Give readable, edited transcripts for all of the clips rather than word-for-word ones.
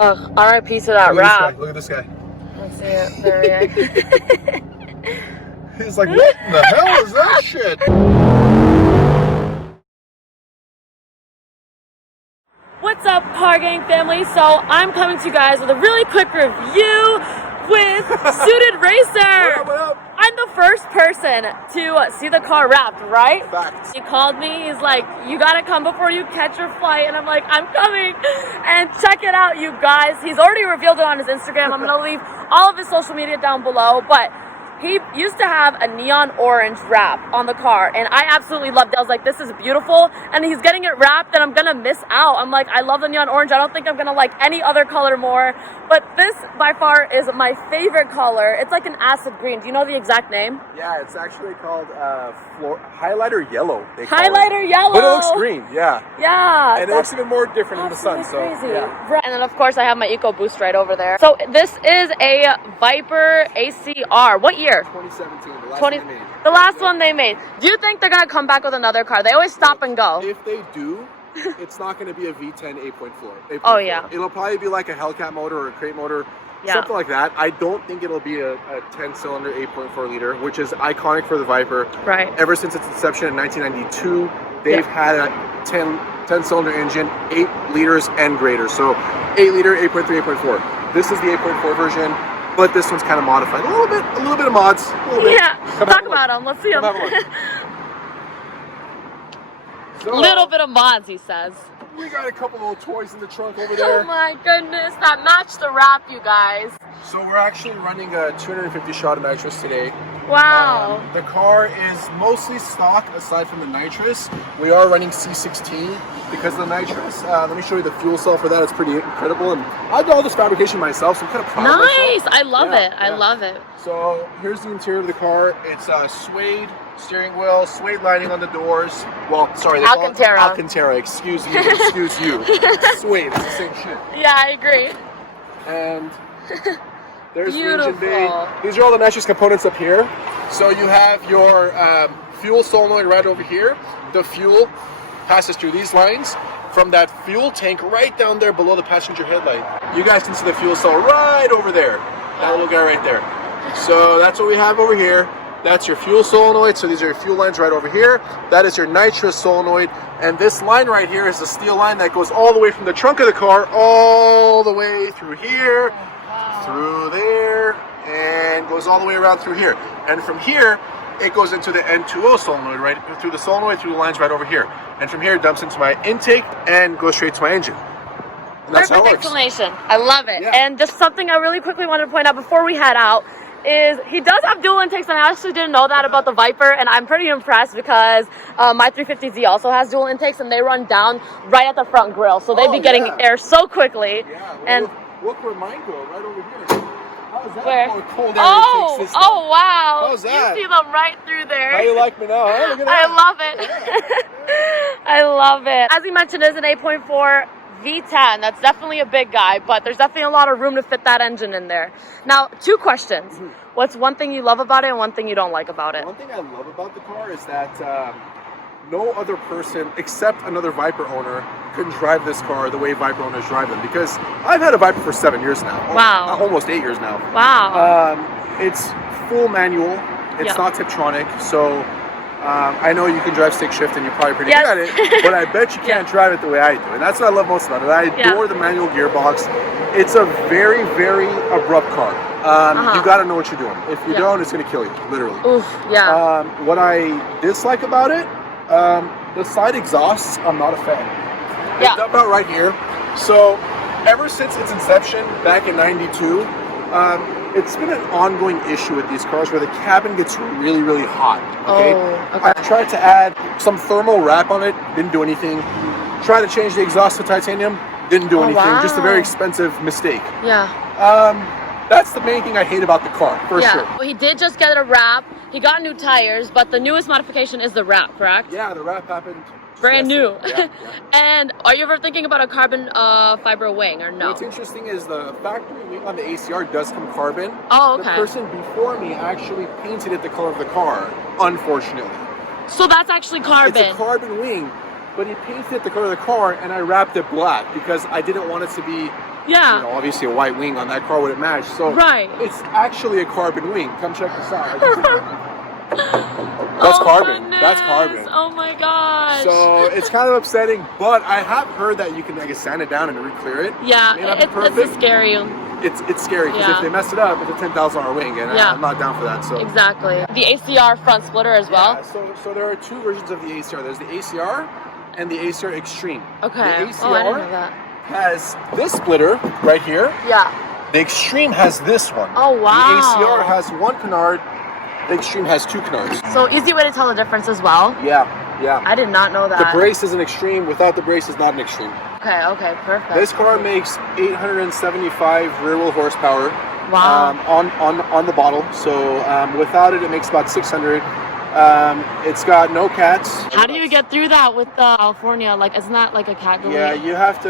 Ugh, RIP to that wrap. Look at this guy. Let's see it. There he is. He's like, what the hell is that shit? What's up, Car Gang family? So I'm coming to you guys with a really quick review with Suited Racer. What up? I'm the first person to see the car wrapped, right? Facts. He called me, he's like, you gotta come before you catch your flight. And I'm like, I'm coming. And check it out, you guys. He's already revealed it on his Instagram. I'm gonna leave all of his social media down below. But he used to have a neon orange wrap on the car, and I absolutely loved it. I was like, this is beautiful, and he's getting it wrapped, and I'm gonna miss out. I'm like, I love the neon orange. I don't think I'm gonna like any other color more, but this by far is my favorite color. It's like an acid green. Do you know the exact name? Yeah, it's actually called highlighter yellow. Highlighter yellow. But it looks green, yeah. Yeah. And it looks even more different in the sun, so crazy. yeah. Right. And then of course I have my EcoBoost right over there. So this is a Viper ACR. What year? 2017, the last one they made. The last one they made. Do you think they're gonna come back with another car? They always stop and go. If they do, it's not going to be a V10 8.4. Oh yeah. It'll probably be like a Hellcat motor or a crate motor, something like that. I don't think it'll be a 10-cylinder 8.4 liter, which is iconic for the Viper. Right. Ever since its inception in 1992, they've had a 10-cylinder engine, 8 liters and greater. So 8 liter, 8.3, 8.4. This is the 8.4 version. But this one's kind of modified a little bit of mods. Yeah, talk about them. Let's see them. Little bit of mods, he says. We got a couple little toys in the trunk over there. Oh my goodness, that matched the wrap, you guys. So we're actually running a 250 shot of nitrous today. Wow. The car is mostly stock aside from the nitrous. We are running C16 because of the nitrous. Let me show you the fuel cell for that. It's pretty incredible. And I did all this fabrication myself, so I'm kind of proud of myself. Nice. I love it. I love it. So here's the interior of the car. It's suede steering wheel, suede lining on the doors. Well, sorry, they call it Alcantara. Excuse me. Excuse you. Suede. It's the same shit. Yeah, I agree. And there's the engine bay. These are all the nitrous components up here. So you have your fuel solenoid right over here. The fuel passes through these lines from that fuel tank right down there below the passenger headlight. You guys can see the fuel cell right over there. That little guy right there. So that's what we have over here. That's your fuel solenoid. So these are your fuel lines right over here. That is your nitrous solenoid. And this line right here is the steel line that goes all the way from the trunk of the car all the way through here, through there, and goes all the way around through here. And from here, it goes into the N2O solenoid, right through the solenoid, through the lines right over here. And from here, it dumps into my intake and goes straight to my engine. And that's how it works. Perfect explanation. I love it. Yeah. And just something I really quickly wanted to point out before we head out is he does have dual intakes, and I actually didn't know that about the Viper, and I'm pretty impressed because my 350Z also has dual intakes, and they run down right at the front grille, so they'd be getting air so quickly. Yeah, well, and look where mine go, right over here. How's that where? Cold air intake system? Oh wow! How's that? You see them right through there. How you like me now? Huh? Look at that. I love it. I love it. As he mentioned, it's an 8.4 V10. That's definitely a big guy, but there's definitely a lot of room to fit that engine in there. Now, 2 questions. What's one thing you love about it and one thing you don't like about it? One thing I love about the car is that no other person except another Viper owner can drive this car the way Viper owners drive them, because I've had a Viper for 7 years now. Wow. Almost 8 years now. Wow. It's full manual. It's not Tiptronic, so I know you can drive stick shift and you're probably pretty good at it, but I bet you can't drive it the way I do. And that's what I love most about it. I adore the manual gearbox. It's a very, very abrupt car. You got to know what you're doing. If you don't, it's going to kill you, literally. Oof, yeah. What I dislike about it, the side exhausts, I'm not a fan. They dump out right here. So ever since its inception back in '92, it's been an ongoing issue with these cars where the cabin gets really, really hot. Okay? I tried to add some thermal wrap on it, didn't do anything. Tried to change the exhaust to titanium, didn't do anything. Just a very expensive mistake. Yeah. That's the main thing I hate about the car, for sure. Well, he did just get a wrap. He got new tires, but the newest modification is the wrap, correct? Yeah, the wrap happened. Brand new. Yeah. And are you ever thinking about a carbon fiber wing or no? What's interesting is the factory wing on the ACR does come carbon. Oh, okay. The person before me actually painted it the color of the car, unfortunately. So that's actually carbon. It's a carbon wing, but he painted it the color of the car, and I wrapped it black because I didn't want it to be Yeah. You know, obviously a white wing on that car wouldn't match. So right. it's actually a carbon wing. Come check this out. That's carbon. Goodness. That's carbon. Oh my gosh. So it's kind of upsetting, but I have heard that you can like sand it down and re-clear it. Yeah, it's scary. It's scary because if they mess it up, it's a $10,000 wing, and I'm not down for that. So exactly. The ACR front splitter as well. Yeah, so there are two versions of the ACR. There's the ACR and the ACR Extreme. Okay. The ACR I didn't know that. has this splitter right here. Yeah. The Extreme has this one. Oh wow. The ACR has one canard. The Extreme has two canards. So easy way to tell the difference as well. Yeah. I did not know that. The brace is an Extreme. Without the brace is not an Extreme. Okay, perfect. This car makes 875 rear wheel horsepower. Wow. On the bottle. So without it, it makes about 600. It's got no cats. How do you get through that with California? Like, isn't that like a cat delay? Yeah, you have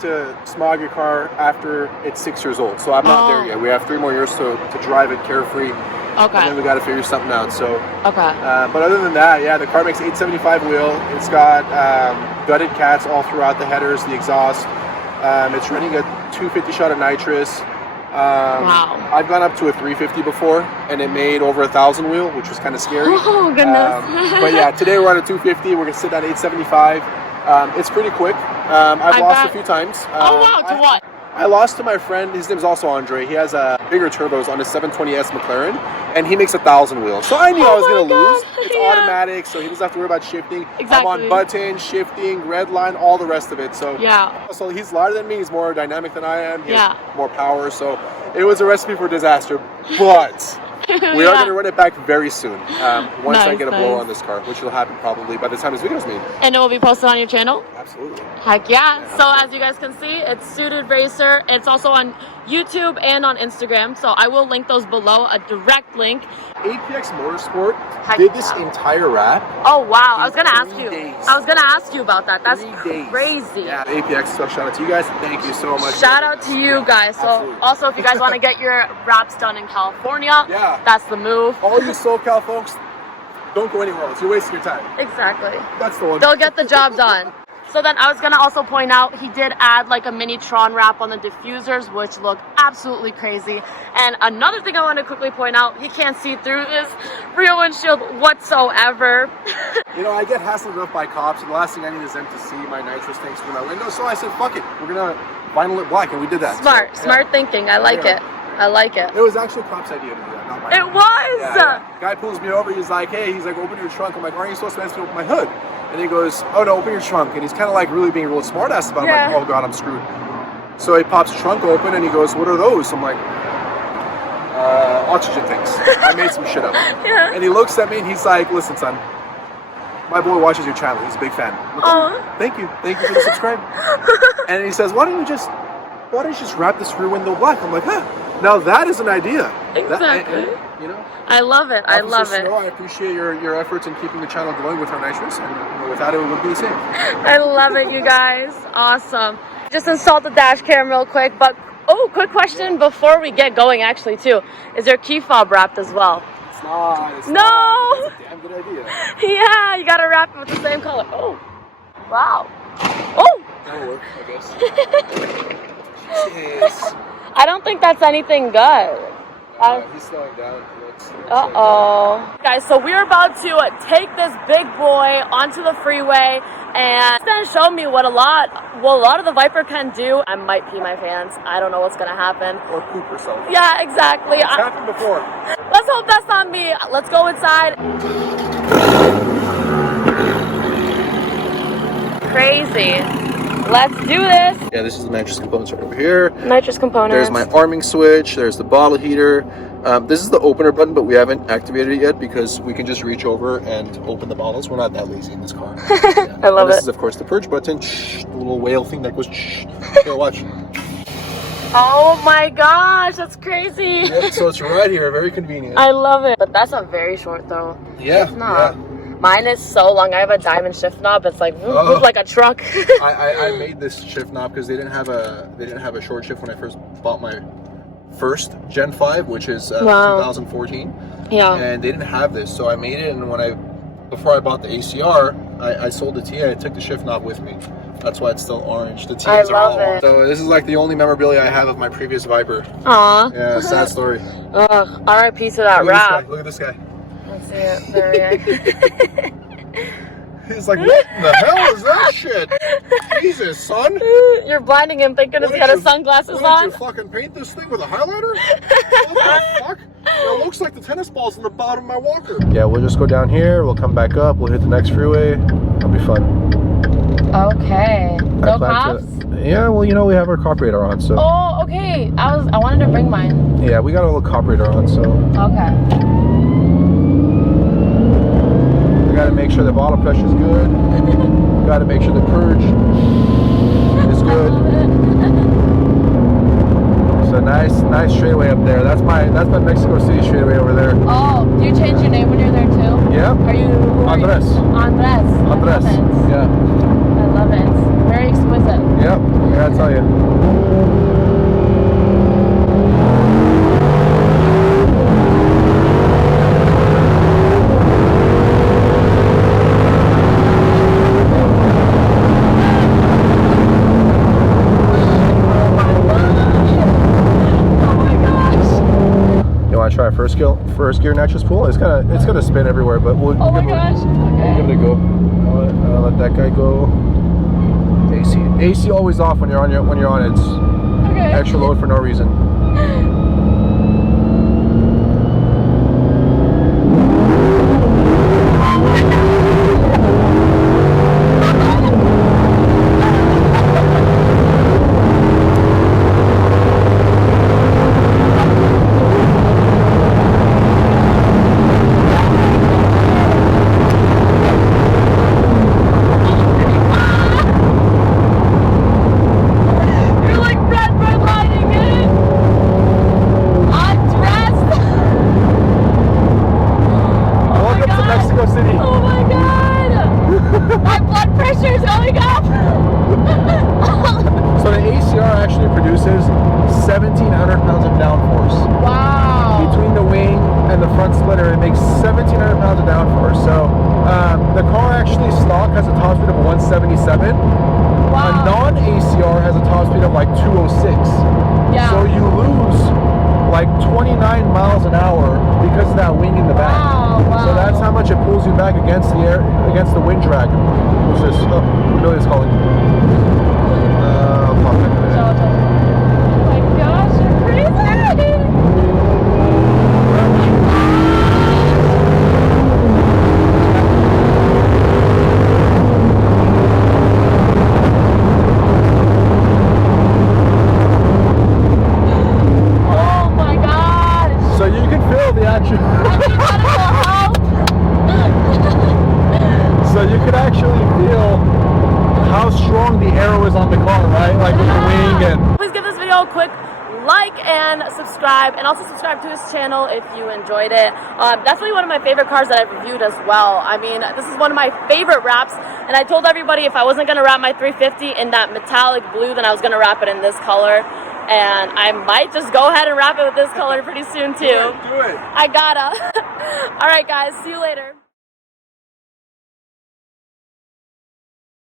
to smog your car after it's 6 years old. So I'm not there yet. We have 3 more years to drive it carefree. Okay. And then we got to figure something out. So. Okay. But other than that, yeah, the car makes 875 wheel. It's got gutted cats all throughout the headers, the exhaust. It's running a 250 shot of nitrous. Wow. I've gone up to a 350 before, and it made over 1,000 wheel, which was kind of scary. Oh goodness. But yeah, today we're on a 250. We're gonna sit at 875. It's pretty quick. I've lost a few times. Oh wow, to what? I lost to my friend. His name's also Andre. He has bigger turbos on his 720S McLaren, and he makes 1,000 wheels. So I knew I was going to lose. It's automatic, so he doesn't have to worry about shifting. Exactly. I'm on button, shifting, red line, all the rest of it. So So he's lighter than me. He's more dynamic than I am. He has more power. So it was a recipe for disaster. But we are going to run it back very soon. Once I get a blow on this car, which will happen probably by the time this video is made. And it will be posted on your channel? Absolutely. Heck yeah. So as you guys can see, it's Suited Racer. It's also on YouTube and on Instagram. So I will link those below, a direct link. APX Motorsport did this entire wrap. Oh wow, I was gonna ask 3 you. days. I was gonna ask you about that. That's 3 days. crazy. Yeah, APX. So shout out to you guys. Thank you so much. Shout out to you guys. So Absolutely. also, if you guys want to get your wraps done in California, that's the move. All you SoCal folks, don't go anywhere else. You're wasting your time. Exactly. That's the one. They'll get the job done. So then I was gonna also point out, he did add like a mini Tron wrap on the diffusers, which look absolutely crazy. And another thing I want to quickly point out, he can't see through his rear windshield whatsoever. You know, I get hassled enough by cops, and the last thing I need is them to see my nitrous tanks through my window. So I said, fuck it, we're gonna vinyl it black, and we did that. Smart thinking. I like it. I like it. It was actually cops' idea to do that, not mine. It was! Yeah. Guy pulls me over, he's like, open your trunk. I'm like, aren't you supposed to ask me to open my hood? And he goes, oh no, open your trunk. And he's kind of like really being real smart ass about it. I'm like, oh god, I'm screwed. So he pops the trunk open and he goes, what are those? I'm like, oxygen tanks. I made some shit up. And he looks at me and he's like, listen son, my boy watches your channel. He's a big fan. Like, thank you for the subscribe. And he says, why don't you just wrap this rear window black? I'm like, now that is an idea. Exactly. You know, I love it. I love it. I appreciate your efforts in keeping the channel going with our nitrous, and without it, it would be the same. I love it, you guys. Awesome. Just installed the dash cam real quick, but quick question before we get going, actually, too. Is your key fob wrapped as well? It's not. It's no. Not. It's a damn good idea. Yeah, you gotta wrap it with the same color. Oh, wow. Oh. That'll work, I guess. Jeez. I don't think that's anything good. He's slowing down. Guys, so we're about to take this big boy onto the freeway, and it's gonna show me what a lot of the Viper can do. I might pee my pants. I don't know what's gonna happen. Or poop herself. Yeah, exactly. It's happened before. Let's hope that's not me. Let's go inside. Crazy. Let's do this. Yeah, this is the nitrous components right over here. Nitrous components. There's my arming switch. There's the bottle heater. This is the opener button, but we haven't activated it yet because we can just reach over and open the bottles. We're not that lazy in this car. Yeah. I love it. This is, of course, the purge button. The little whale thing that goes. Here, watch. Oh my gosh, that's crazy. Yep, so it's right here. Very convenient. I love it. But that's not very short, though. Yeah. It's not. Yeah. Mine is so long. I have a diamond shift knob. It's like like a truck. I made this shift knob because they didn't have a short shift when I first bought my first Gen 5, which is 2014. Yeah. And they didn't have this, so I made it. And before I bought the ACR, I sold the T. I took the shift knob with me. That's why it's still orange. The T's I are all love it. orange. So this is like the only memorabilia I have of my previous Viper. Aw. Yeah, sad story. Ugh, R.I.P. to that wrap. Look at this guy. Let's see it. There we are. He's like, what the hell is that shit? Jesus, son. You're blinding him. Thank goodness he had his sunglasses on. Did you fucking paint this thing with a highlighter? What the fuck? It looks like the tennis balls in the bottom of my walker. Yeah, we'll just go down here. We'll come back up. We'll hit the next freeway. It'll be fun. Okay. No cops? Yeah, well, you know, we have our carburetor on, so. Oh, okay. I wanted to bring mine. Yeah, we got a little carburetor on, so. Okay. We gotta make sure the bottle pressure is good. Gotta make sure the purge is good. So nice straightaway up there. That's my Mexico City straightaway over there. Oh, do you change your name when you're there too? Yeah. Are you Andres? Andres. Andres. Yeah. I love it. Very exquisite. Yep. I gotta tell you. Try first gear nitrous pull. It's gonna spin everywhere, but we'll oh my gosh. Okay. give it a go. I'll let that guy go. AC always off when you're on it. It's okay. Extra load for no reason. So the ACR actually produces 1,700 pounds of downforce. Wow. Between the wing and the front splitter, it makes 1,700 pounds of downforce. So the car actually stock has a top speed of 177. Wow. A non-ACR has a top speed of like 206. Yeah. So you lose like 29 miles an hour because of that wing in the back. Wow, wow. So that's how much it pulls you back against the air, against the wind drag. What's this? Oh, Billy's calling. Fuck it. Oh my gosh, you're crazy! Oh my gosh! So you can feel the action. So you could actually feel how strong the arrow is on the car, right? Like with the wing and... Please give this video a quick like and subscribe, and also subscribe to his channel if you enjoyed it. Definitely one of my favorite cars that I've reviewed as well. I mean, this is one of my favorite wraps, and I told everybody if I wasn't going to wrap my 350 in that metallic blue, then I was going to wrap it in this color. And I might just go ahead and wrap it with this color pretty soon too. Do it. I gotta. All right, guys. See you later.